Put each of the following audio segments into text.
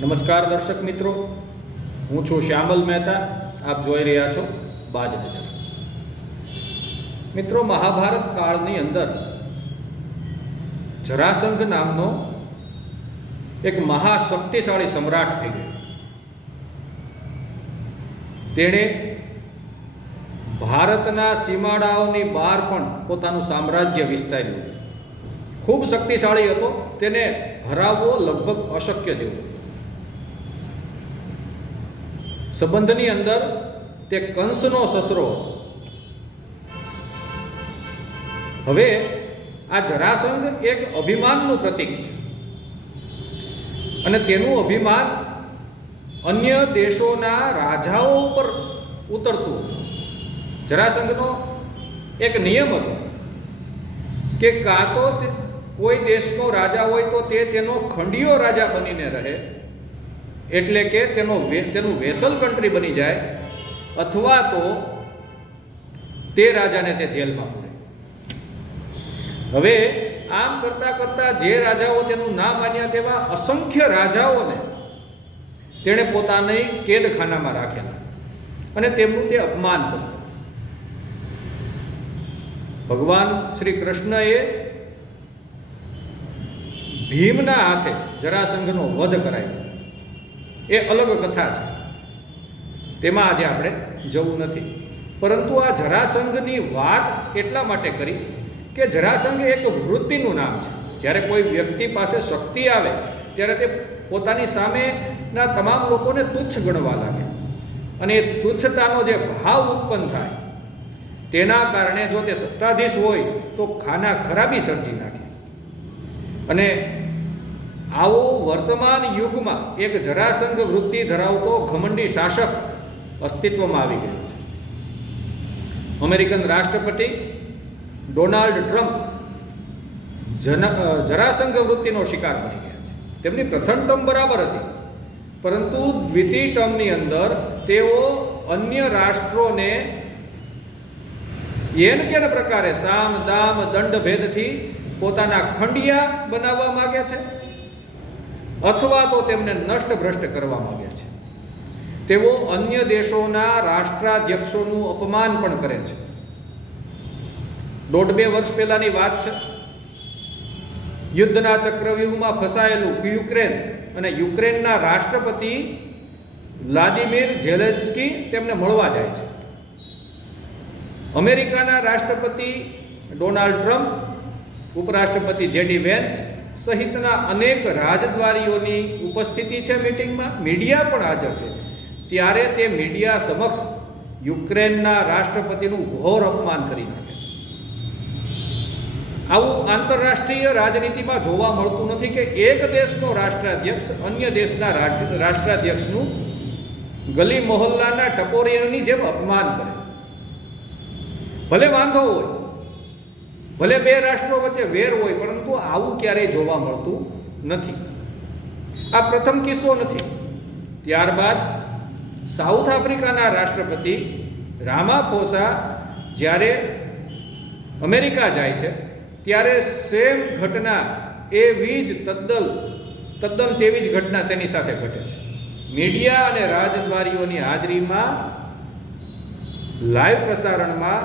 નમસ્કાર દર્શક મિત્રો, હું છું શ્યામલ મહેતા. આપ જોઈ રહ્યા છો બાજ નજર. મિત્રો, મહાભારત કાળની અંદર જરાસંઘ નામનો એક મહાશક્તિશાળી સમ્રાટ થઈ ગયો. તેણે ભારતના સીમાડાઓની બહાર પણ પોતાનું સામ્રાજ્ય વિસ્તાર્યું હતું. ખૂબ શક્તિશાળી હતો. તેને હરાવવો લગભગ અશક્ય જેવું હતું. સંબંધની અંદર તે કંસનો સસરો હતો. હવે આ જરાસંઘ એક અભિમાનનું પ્રતીક છે અને તેનું અભિમાન અન્ય દેશોના રાજાઓ ઉપર ઉતરતું. જરાસંઘનો એક નિયમ હતો કે કાં તો કોઈ દેશનો રાજા હોય તો તે તેનો ખંડિયો રાજા બનીને રહે, એટલે કે તેનું વેસલ કન્ટ્રી બની જાય, અથવા તો તે રાજાને તે જેલમાં પૂરે. હવે આમ કરતાં કરતાં જે રાજાઓ તેનું ના માન્યા તેવા અસંખ્ય રાજાઓને તેણે પોતાની કેદખાનામાં રાખેલા અને તેમનું તે અપમાન કરતો. ભગવાન શ્રી કૃષ્ણએ ભીમના હાથે જરાસંઘનો વધ કરાવ્યો. એ અલગ કથા છે, તેમાં આજે આપણે જવું નથી. પરંતુ આ જરાસંઘની વાત એટલા માટે કરી કે જરાસંઘ એક વૃત્તિનું નામ છે. જ્યારે કોઈ વ્યક્તિ પાસે શક્તિ આવે ત્યારે તે પોતાની સામેના તમામ લોકોને તુચ્છ ગણવા લાગે અને એ તુચ્છતાનો જે ભાવ ઉત્પન્ન થાય તેના કારણે જો તે સત્તાધીશ હોય તો ખાના ખરાબી સર્જી નાખે. અને આવો વર્તમાન યુગમાં એક જરાસંઘ વૃત્તિ ધરાવતો ઘમંડી શાસક અસ્તિત્વમાં આવી ગયો છે. અમેરિકન રાષ્ટ્રપતિ ડોનાલ્ડ ટ્રમ્પ જરાસંઘ વૃત્તિનો શિકાર બની ગયા છે. તેમની પ્રથમ ટર્મ બરાબર હતી, પરંતુ દ્વિતીય ટર્મની અંદર તેઓ અન્ય રાષ્ટ્રોને એન કેન પ્રકારે સામ દામ દંડ ભેદથી પોતાના ખંડિયા બનાવવા માગે છે અથવા તો તેમને નષ્ટ ભ્રષ્ટ કરવા માગે છે. તેઓ અન્ય દેશોના રાષ્ટ્રાધ્યક્ષોનું અપમાન પણ કરે છે. 1.5-2 વર્ષ પહેલાની વાત છે. યુદ્ધના ચક્રવ્યૂહમાં ફસાયેલું યુક્રેન અને યુક્રેનના રાષ્ટ્રપતિ વ્લાદિમીર ઝેલેન્સ્કી તેમને મળવા જાય છે. અમેરિકાના રાષ્ટ્રપતિ ડોનાલ્ડ ટ્રમ્પ, ઉપરાષ્ટ્રપતિ જેડી વેન્સ સહિતના અનેક રાજદ્વારીઓની ઉપસ્થિતિ છે મીટિંગમાં. મીડિયા પણ હાજર છે. ત્યારે તે મીડિયા સમક્ષ યુક્રેનના રાષ્ટ્રપતિનું ઘોર અપમાન કરી નાખે છે. આવું આંતરરાષ્ટ્રીય રાજનીતિમાં જોવા મળતું નથી કે એક દેશનો રાષ્ટ્રાધ્યક્ષ અન્ય દેશના રાષ્ટ્રાધ્યક્ષનું ગલી મોહલ્લાના ટપોરીઓની જેમ અપમાન કરે. ભલે વાંધો હોય, ભલે બે રાષ્ટ્રો વચ્ચે વેર હોય, પરંતુ આવું ક્યારેય જોવા મળતું નથી. આ પ્રથમ કિસ્સો નથી. ત્યારબાદ સાઉથ આફ્રિકાના રાષ્ટ્રપતિ રામાફોસા જ્યારે અમેરિકા જાય છે ત્યારે સેમ ઘટના તદ્દન તેવી જ ઘટના તેની સાથે ઘટે છે. મીડિયા અને રાજદ્વારીઓની હાજરીમાં લાઈવ પ્રસારણમાં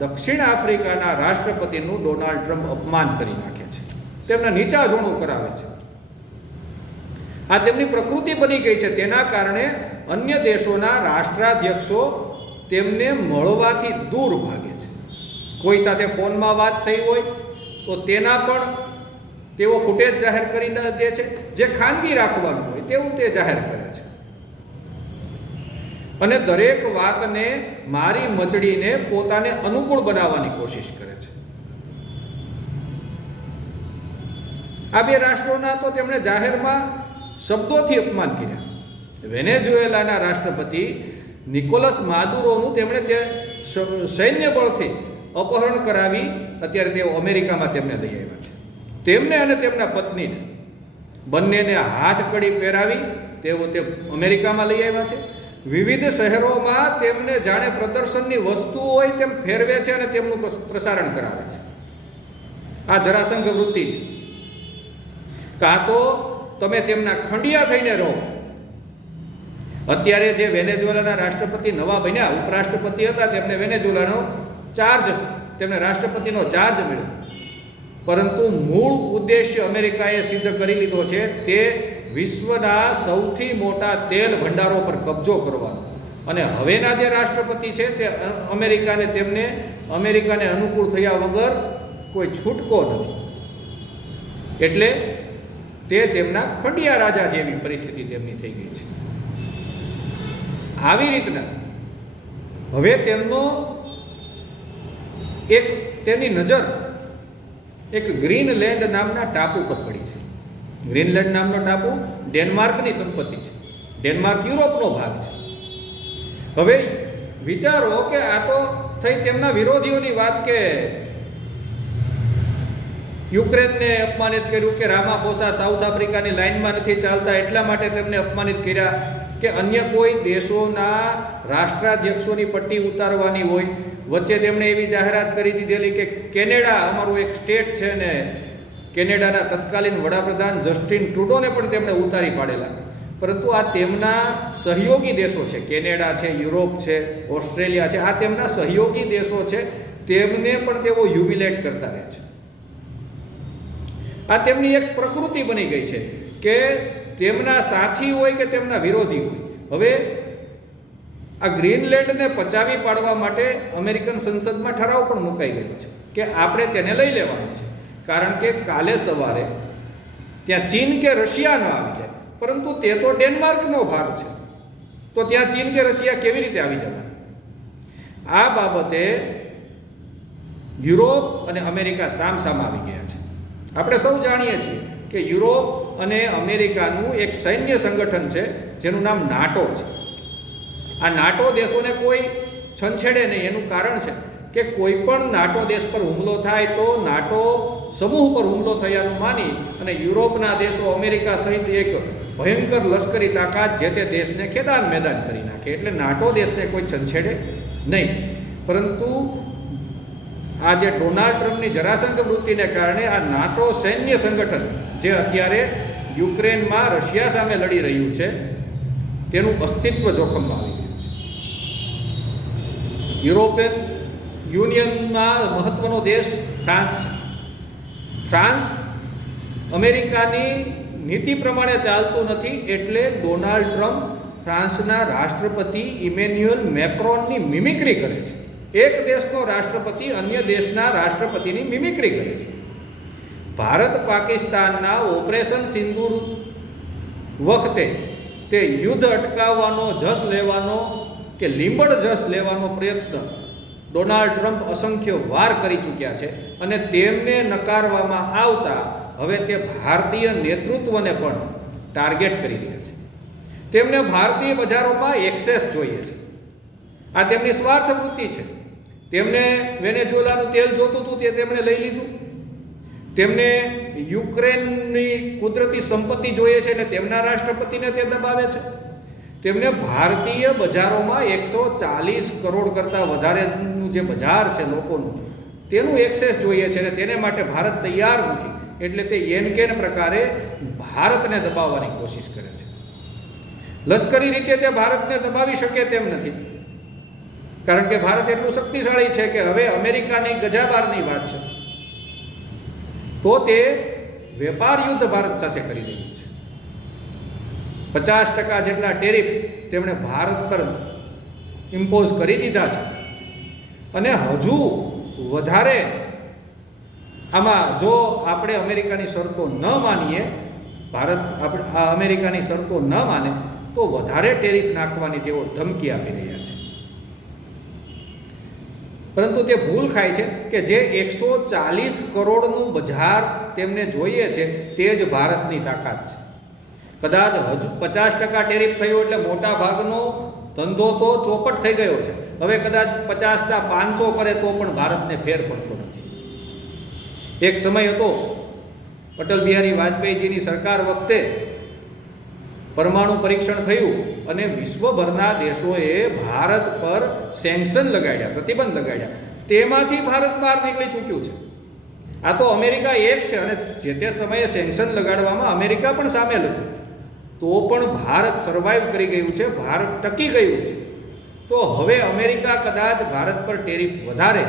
દક્ષિણ આફ્રિકાના રાષ્ટ્રપતિનું ડોનાલ્ડ ટ્રમ્પ અપમાન કરી નાખે છે, તેમના નીચા જોણું કરાવે છે. આ તેમની પ્રકૃતિ બની ગઈ છે. તેના કારણે અન્ય દેશોના રાષ્ટ્રાધ્યક્ષો તેમને મળવાથી દૂર ભાગે છે. કોઈ સાથે ફોનમાં વાત થઈ હોય તો તેના પણ તેઓ ફૂટેજ જાહેર કરી દે છે. જે ખાનગી રાખવાનું હોય તેવું તે જાહેર કરે છે અને દરેક વાતને મારી મચડીને પોતાને અનુકૂળ બનાવવાની કોશિશ કરે છે. આ બે રાષ્ટ્રોના તો તેમણે જાહેરમાં શબ્દોથી અપમાન કર્યા. વેનેઝુએલાના રાષ્ટ્રપતિ નિકોલસ માદુરોનું તેમણે તે સૈન્ય બળથી અપહરણ કરાવી અત્યારે તેઓ અમેરિકામાં તેમને લઈ આવ્યા છે. તેમને અને તેમના પત્નીને બંનેને હાથકડી પહેરાવી તેઓ તે અમેરિકામાં લઈ આવ્યા છે. વિવિધ શહેરોમાં તેમને જાણે પ્રદર્શનની વસ્તુઓ હોય તેમ ફેરવે છે અને તેમનું પ્રસારણ કરાવે છે. આ જરાસંઘ વૃત્તિ છે. કાં તો તમે તેમના ખંડિયા થઈને રહો. અત્યારે જે વેનેઝુએલાના રાષ્ટ્રપતિ નવા બન્યા, ઉપરાષ્ટ્રપતિ હતા, તેમને વેનેઝુએલાનો તેમને રાષ્ટ્રપતિનો ચાર્જ મળ્યો. પરંતુ મૂળ ઉદ્દેશ્ય અમેરિકાએ સિદ્ધ કરી લીધો છે, તે વિશ્વના સૌથી મોટા તેલ ભંડારો પર કબજો કરવાનો. અને હવેના જે રાષ્ટ્રપતિ છે તે અમેરિકાને અનુકૂળ થયા વગર કોઈ છૂટકો નથી. એટલે તે તેમના ખંડિયા રાજા જેવી પરિસ્થિતિ તેમની થઈ ગઈ છે. આવી રીતના હવે તેમની નજર એક ગ્રીનલેન્ડ નામના ટાપુ પર પડી છે. ગ્રીનલેન્ડ નામનો ટાપુ ડેનમાર્કની સંપત્તિ છે. ડેનમાર્ક યુરોપનો ભાગ છે. હવે વિચારો કે આ તો થઈ તેમના વિરોધીઓની વાત કે યુક્રેનને અપમાનિત કર્યું, કે રામાફોસા સાઉથ આફ્રિકાની લાઇનમાં નથી ચાલતા એટલા માટે તેમને અપમાનિત કર્યા, કે અન્ય કોઈ દેશોના રાષ્ટ્રાધ્યક્ષોની પટ્ટી ઉતારવાની હોય. વચ્ચે તેમણે એવી જાહેરાત કરી દીધેલી કે કેનેડા અમારું એક સ્ટેટ છે, ને કેનેડાના તત્કાલીન વડાપ્રધાન જસ્ટિન ટ્રુડોને પણ તેમણે ઉતારી પાડેલા. પરંતુ આ તેમના સહયોગી દેશો છે, કેનેડા છે, યુરોપ છે, ઓસ્ટ્રેલિયા છે, આ તેમના સહયોગી દેશો છે, તેમને પણ તેઓ હ્યુમિલેટ કરતા રહે છે. આ તેમની એક પ્રકૃતિ બની ગઈ છે કે તેમના સાથી હોય કે તેમના વિરોધી હોય. હવે આ ગ્રીનલેન્ડને પચાવી પાડવા માટે અમેરિકન સંસદમાં ઠરાવ પણ મુકાઈ ગયો છે કે આપણે તેને લઈ લેવાનું છે. કારણ કે કાલે સવારે ત્યાં ચીન કે રશિયા ન આવી જાય, પરંતુ તે તો ડેનમાર્કનો ભાગ છે, તો ત્યાં ચીન કે રશિયા કેવી રીતે આવી જવાના? આ બાબતે યુરોપ અને અમેરિકા સામસામા આવી ગયા છે. આપણે સૌ જાણીએ છીએ કે યુરોપ અને અમેરિકાનું એક સૈન્ય સંગઠન છે જેનું નામ નાટો છે. આ નાટો દેશોને કોઈ છંછેડે નહીં. એનું કારણ છે કે કોઈ પણ નાટો દેશ પર હુમલો થાય તો નાટો સમૂહ પર હુમલો થયાનું માની અને યુરોપના દેશો અમેરિકા સહિત એક ભયંકર લશ્કરી તાકાત જે તે દેશને ખેદાન મેદાન કરી નાખે. એટલે નાટો દેશને કોઈ છંછેડે નહીં. પરંતુ આ જે ડોનાલ્ડ ટ્રમ્પની જરાસંઘ વૃત્તિને કારણે આ નાટો સૈન્ય સંગઠન જે અત્યારે યુક્રેનમાં રશિયા સામે લડી રહ્યું છે તેનું અસ્તિત્વ જોખમમાં આવી ગયું છે. યુરોપિયન યુનિયનમાં મહત્વનો દેશ ફ્રાન્સ છે. ફ્રાન્સ અમેરિકાની નીતિ પ્રમાણે ચાલતું નથી, એટલે ડોનાલ્ડ ટ્રમ્પ ફ્રાન્સના રાષ્ટ્રપતિ ઇમેન્યુઅલ મેક્રોનની મિમિક્રી કરે છે. એક દેશનો રાષ્ટ્રપતિ અન્ય દેશના રાષ્ટ્રપતિની મિમિક્રી કરે છે. ભારત પાકિસ્તાનના ઓપરેશન સિંદૂર વખતે તે યુદ્ધ અટકાવવાનો જસ લેવાનો કે લીંબડ જસ લેવાનો પ્રયત્ન ડોનાલ્ડ ટ્રમ્પ અસંખ્ય વાર કરી ચૂક્યા છે અને તેમને નકારવામાં આવતા હવે તે ભારતીય નેતૃત્વને પણ ટાર્ગેટ કરી રહ્યા છે. તેમને ભારતીય બજારોમાં એક્સેસ જોઈએ છે. આ તેમની સ્વાર્થ વૃત્તિ છે. તેમને વેનેઝુએલાનું તેલ જોતું હતું તે તેમણે લઈ લીધું. તેમને યુક્રેનની કુદરતી સંપત્તિ જોઈએ છે અને તેમના રાષ્ટ્રપતિને તે દબાવે છે. તેમને ભારતીય બજારોમાં 140 કરોડ કરતાં વધારેનું જે બજાર છે લોકોનું, તેનું એક્સેસ જોઈએ છે અને તેને માટે ભારત તૈયાર નથી. એટલે તે એનકેન પ્રકારે ભારતને દબાવવાની કોશિશ કરે છે. લશ્કરી રીતે તે ભારતને દબાવી શકે તેમ નથી, કારણ કે ભારત એટલું શક્તિશાળી છે કે હવે અમેરિકાની ગજાબારની વાત છે તો તે વેપાર યુદ્ધ ભારત સાથે કરી રહ્યું છે. 50% જેટલા ટેરિફ તેમણે ભારત પર ઇમ્પોઝ કરી દીધા છે અને હજુ વધારે આમાં જો આપણે અમેરિકાની શરતો ન માનીએ, ભારત અમેરિકાની શરતો ન માને તો વધારે ટેરિફ નાખવાની તેઓ ધમકી આપી રહ્યા છે. પરંતુ તે ભૂલ ખાય છે કે જે 140 કરોડનું બજાર તેમને જોઈએ છે તે જ ભારતની તાકાત છે. કદાચ હજુ 50% ટેરિફ થયો એટલે મોટા ભાગનો ધંધો તો ચોપટ થઈ ગયો છે. હવે કદાચ 50ના 500 કરે તો પણ ભારતને ફેર પડતો નથી. એક સમય હતો અટલ બિહારી વાજપેયીજીની સરકાર વખતે પરમાણુ પરીક્ષણ થયું અને વિશ્વભરના દેશોએ ભારત પર સેન્કશન લગાડ્યા, પ્રતિબંધ લગાડ્યા. તેમાંથી ભારત બહાર નીકળી ચૂક્યું છે. આ તો અમેરિકા એક છે અને જે તે સમયે સેન્કશન લગાડવામાં અમેરિકા પણ સામેલ હતું, તો પણ ભારત સર્વાઈવ કરી ગયું છે, ભારત ટકી ગયું છે. તો હવે અમેરિકા કદાચ ભારત પર ટેરિફ વધારે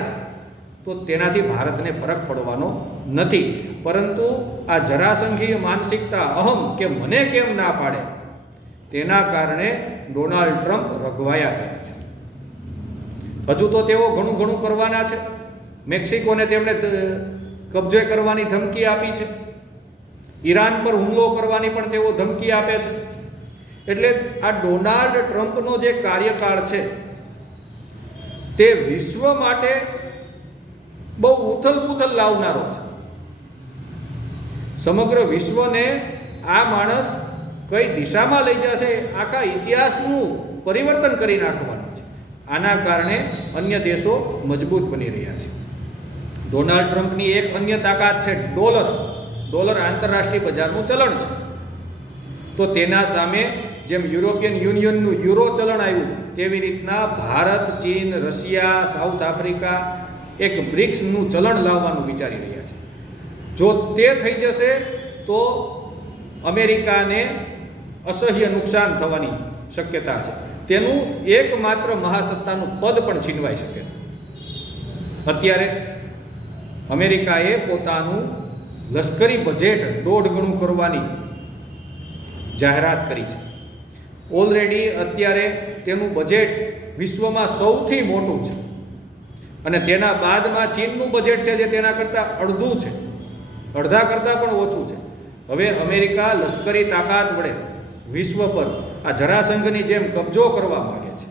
તો તેનાથી ભારતને ફરક પડવાનો નથી, પરંતુ આ જરાસંઘીય માનસિકતા, અહમ કે મને કેમ ના પાડે, તેના કારણે ડોનાલ્ડ ટ્રમ્પ રઘવાયા થયા છે. હજુ તો તેઓ ઘણું ઘણું કરવાના છે. મેક્સિકોને તેમણે કબજે કરવાની ધમકી આપી છે, ઈરાન પર હુમલો કરવાની પણ તેઓ ધમકી આપે છે. એટલે આ ડોનાલ્ડ ટ્રમ્પનો જે કાર્યકાળ છે તે વિશ્વ માટે બહુ ઉથલ-પુથલ લાવનારો છે. સમગ્ર વિશ્વને આ માણસ કઈ દિશામાં લઈ જશે, આખા ઇતિહાસનું પરિવર્તન કરી નાખવાનું છે. આના કારણે અન્ય દેશો મજબૂત બની રહ્યા છે. ડોનાલ્ડ ટ્રમ્પની એક અન્ય તાકાત છે ડોલર. ડોલર આંતરરાષ્ટ્રીય બજારનું ચલણ છે. તો તેના સામે જેમ યુરોપિયન યુનિયનનું યુરો ચલણ આવ્યું, તેવી રીતના ભારત, ચીન, રશિયા, સાઉથ આફ્રિકા એક બ્રિક્સનું ચલણ લાવવાનું વિચારી રહ્યા છે. જો તે થઈ જશે તો અમેરિકાને અસહ્ય નુકસાન થવાની શક્યતા છે. તેનું એકમાત્ર મહાસત્તાનું પદ પણ છીનવાઈ શકે છે. અત્યારે અમેરિકાએ પોતાનું લશ્કરી બજેટ 1.5 ગણું કરવાની જાહેરાત કરી છે. ઓલરેડી અત્યારે તેનું બજેટ વિશ્વમાં સૌથી મોટું છે અને તેના બાદમાં ચીનનું બજેટ છે જે તેના કરતાં અડધું છે, અડધા કરતાં પણ ઓછું છે. હવે અમેરિકા લશ્કરી તાકાત વડે વિશ્વ પર આ જરાસંઘની જેમ કબજો કરવા માગે છે,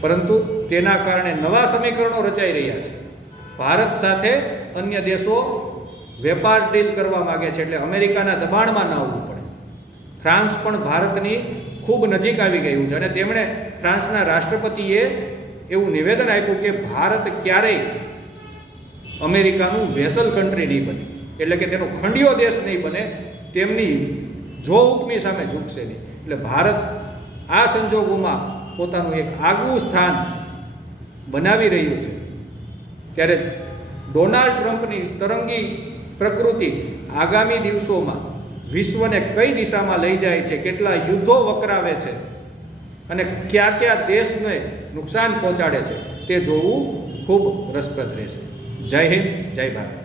પરંતુ તેના કારણે નવા સમીકરણો રચાઈ રહ્યા છે. ભારત સાથે અન્ય દેશો વેપાર ડીલ કરવા માગે છે, એટલે અમેરિકાના દબાણમાં ન આવવું પડે. ફ્રાન્સ પણ ભારતની ખૂબ નજીક આવી ગયું છે અને તેમણે ફ્રાન્સના રાષ્ટ્રપતિએ એવું નિવેદન આપ્યું કે ભારત ક્યારેય અમેરિકાનું વેસલ કન્ટ્રી નહીં બને, એટલે કે તેનો ખંડિયો દેશ નહીં બને, તેમની જો હુકમી સામે ઝૂકશે નહીં. એટલે ભારત આ સંજોગોમાં પોતાનું એક આગવું સ્થાન બનાવી રહ્યું છે. ત્યારે ડોનાલ્ડ ટ્રમ્પની તરંગી પ્રકૃતિ આગામી દિવસોમાં વિશ્વને કઈ દિશામાં લઈ જાય છે, કેટલા યુદ્ધો વકરાવે છે અને કયા કયા દેશને નુકસાન પહોંચાડે છે, તે જોવું ખૂબ રસપ્રદ રહેશે. જય હિન્દ, જય ભારત.